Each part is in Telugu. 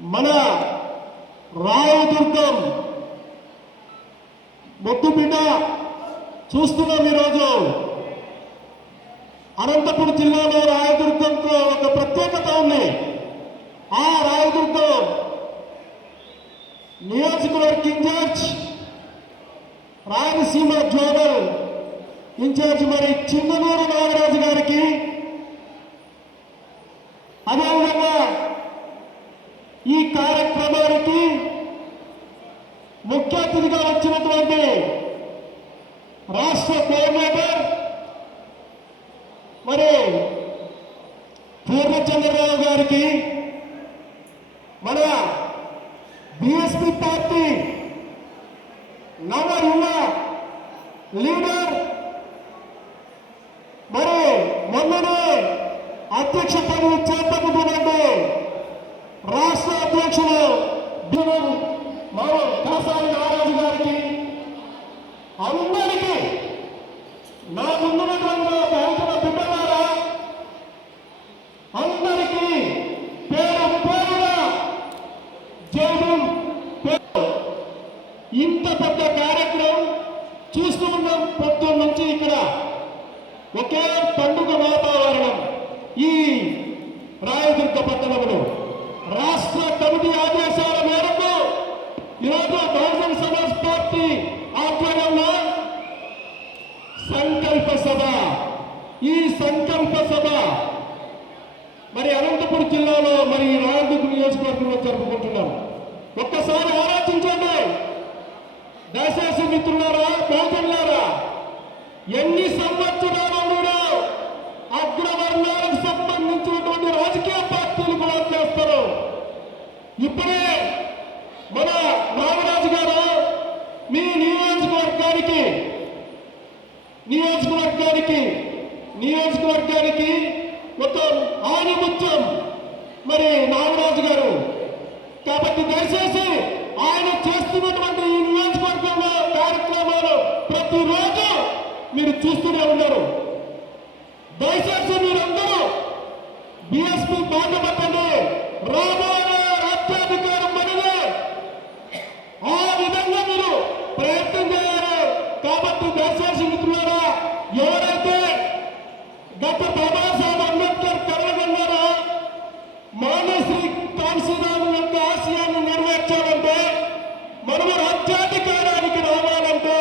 మన రాయదుర్గం ముద్దుబిడ్డ చూస్తున్నాం ఈరోజు. అనంతపురం జిల్లాలో రాయదుర్గంతో ఒక ప్రత్యేకత ఉంది. ఆ రాయదుర్గం నియోజకవర్గ ఇన్ఛార్జ్ రాయలసీమ జోనల్ ఇన్ఛార్జ్ మరి చిన్ననూరు నాగ ఈ కార్యక్రమానికి ముఖ్య అతిథిగా వచ్చినటువంటి రాష్ట్ర కోఆర్డినేటర్ మరి పూర్ణచంద్రరావు గారికి మన బిఎస్పి పార్టీ నవ యువ లీడర్ మరి మొన్ననే అధ్యక్ష పదవి చేపట్టుకున్నట్టు రాష్ట్ర అధ్యక్షుడు దివం మన కాసాని నారాజు గారికి అందరికీ నా ముందున్నటువంటి బ్యాంకుల బిడ్డలారా అందరికీ పేరు పేరున జైవం ఇంత పెద్ద కార్యక్రమం చూస్తూ ఉన్నాం నుంచి ఇక్కడ. ఒకే పండుగ వాతావరణం ఈ రాయదుర్గ పట్టణంలో రాష్ట్ర కమిటీ ఆదేశాల మేరకు ఈరోజు బహుజన సమాజ్ పార్టీ ఆధ్వర్యంలో సంకల్ప సభ ఈ సంకల్ప సభ మరి అనంతపురం జిల్లాలో మరి ఈ నియోజకవర్గంలో జరుపుకుంటున్నాం ఒక్కసారి ఆలోచించండి. దయచేసి మిత్రులారా బహుజనులారా ఎన్ని సంవత్సరాలు కూడా అగ్రవర్ణాలకు సంబంధించినటువంటి రాజకీయ పార్టీలు కూడా చేస్తారు. ఇప్పుడే మన నాగరాజు గారు మీ నియోజకవర్గానికి నియోజకవర్గానికి నియోజకవర్గానికి మొత్తం ఆనిముత్యం మరి నాగరాజు గారు. కాబట్టి దయచేసి ఆయన చేస్తున్నటువంటి ఈ నియోజకవర్గంలో కార్యక్రమాలు ప్రతిరోజు మీరు చూస్తూనే ఉన్నారు. దయచేసి మీరందరూ బిఎస్పీ బాట రాబోయే రాష్ట్రాధికారం మనదే ఆ విధంగా మీరు ప్రయత్నం చేయాలి. కాబట్టి దయచేసి మిత్రులారా ఎవరైతే గత బాబాసాహెబ్ అంబేద్కర్ కలగన్నారో మానశ్రీ కాన్సీరామ్ యొక్క ఆశయాన్ని నెరవేర్చాలంటే మనము రాజ్యాధికారానికి రావాలంటే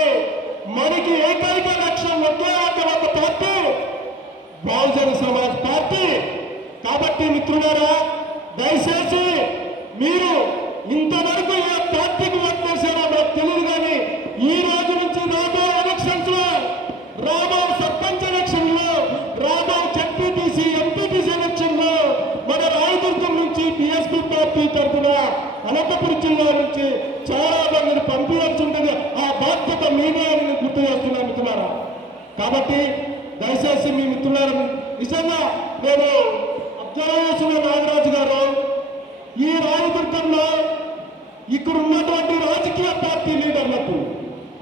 మనకి ఏకైక లక్ష్యం ఒకే అక్కడ ఒక పార్టీ బహుజన సమాజ్ పార్టీ. కాబట్టి మిత్రులారా దయచేసి మీరు ఇంతవరకు ఏ పార్టీకి అనంతపురం నుంచి చాలా మందిని పంపించాల్సి ఉంటుంది. ఆ బాధ్యత మీదే అని గుర్తు చేస్తున్నా మిత్రులారా. కాబట్టి దయచేసి మీ మిత్రులారా నిజంగా నేను అబ్జర్వ్ చేసిన నాగరాజు గారు ఈ రాయదుర్గంలో ఇక్కడ ఉన్నటువంటి రాజకీయ పార్టీ లీడర్లకు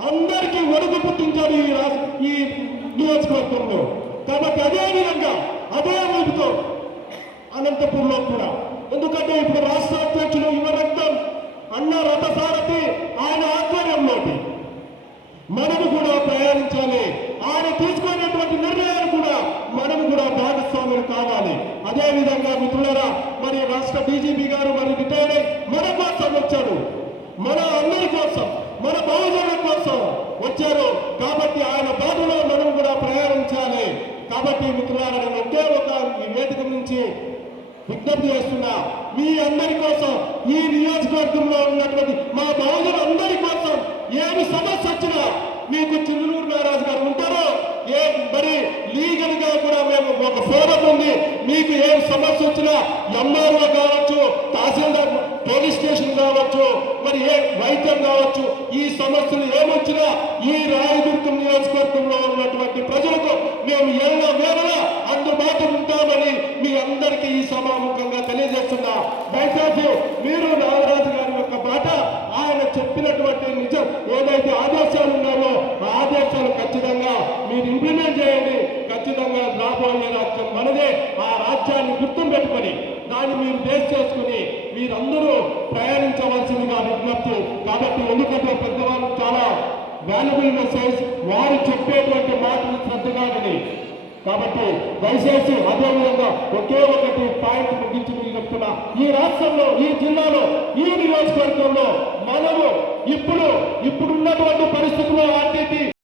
అందరికీ ఒడుగు పుట్టించారు ఈ ఈ నియోజకవర్గంలో. కాబట్టి అదే విధంగా అదే రూపుతో అనంతపూర్లో కూడా. ఎందుకంటే ఇప్పుడు రాష్ట్ర అధ్యక్షులు యువ రక్తం అన్న రథసారథి ఆయన ఆధ్వర్యంలోకి మనము కూడా ప్రయాణించాలి ఆయన తీసుకునేటువంటి నిర్ణయాలు కూడా మనము కూడా భాగస్వాములు కావాలి అదే విధంగా మిత్రులారా మరి రాష్ట్ర డీజీపీ గారు మరి రిటైర్ అయి మన కోసం వచ్చారు మన అందరి కోసం మన బహుజనుల కోసం వచ్చారు కాబట్టి ఆయన బాటలో మనం కూడా ప్రయాణించాలి కాబట్టి మిత్రులారా నేను ఒకే ఒక ఈ వేదిక నుంచి విజ్ఞప్తి చేస్తున్నా మీ అందరి కోసం ఈ నియోజకవర్గంలో ఉన్నటువంటి మా బహుజన కోసం ఏమి సమస్య వచ్చినా మీకు చిన్నూరు నారాజు గారు ఉంటారో ఏ మరి లీగల్గా కూడా మేము ఒక ఫోరం ఉంది మీకు ఏం సమస్య వచ్చినా ఎంఆర్ఓ కావచ్చు తహసీల్దార్ పోలీస్ స్టేషన్ కావచ్చు మరి ఏ వైద్యం కావచ్చు ఈ సమస్యలు ఏమొచ్చినా ఈ రాయదుర్గం నియోజకవర్గంలో ఉన్నటువంటి ప్రజలకు మేము ఎల్ల వేళలా అందుబాటు ఉంటామని మీ అందరికీ ఈ సభాముఖంగా తెలియజేస్తున్నా. దయచేసి మీరు నాగరాజు గారి యొక్క మాట ఆయన చెప్పినటువంటి నిజం ఏదైతే ఆదేశాలు ఉన్నాయో ఆ ఆదేశాలు ఖచ్చితంగా మీరు ఇంప్లిమెంట్ చేయండి. ఖచ్చితంగా రాబోయే రాజ్యం మనదే. ఆ రాజ్యాన్ని గుర్తు పెట్టుకొని దాన్ని మీరు బేస్ చేసుకుని మీరందరూ ప్రయాణించవలసిందిగా విజ్ఞప్తి. కాబట్టి ఎందుకంటే పెద్దవాళ్ళు చాలా వాల్యుబుల్ మెసేజ్ వారు చెప్పేటువంటి మాటలు శ్రద్ధగా విని. కాబట్టి దయచేసి అదేవిధంగా ఒకే ఒకటి పాయింట్ ముగించి మీకు చెప్తున్నా. ఈ రాష్ట్రంలో ఈ జిల్లాలో ఈ నియోజకవర్గంలో మనము ఇప్పుడు ఇప్పుడున్నటువంటి పరిస్థితుల్లో ఆర్టీటీ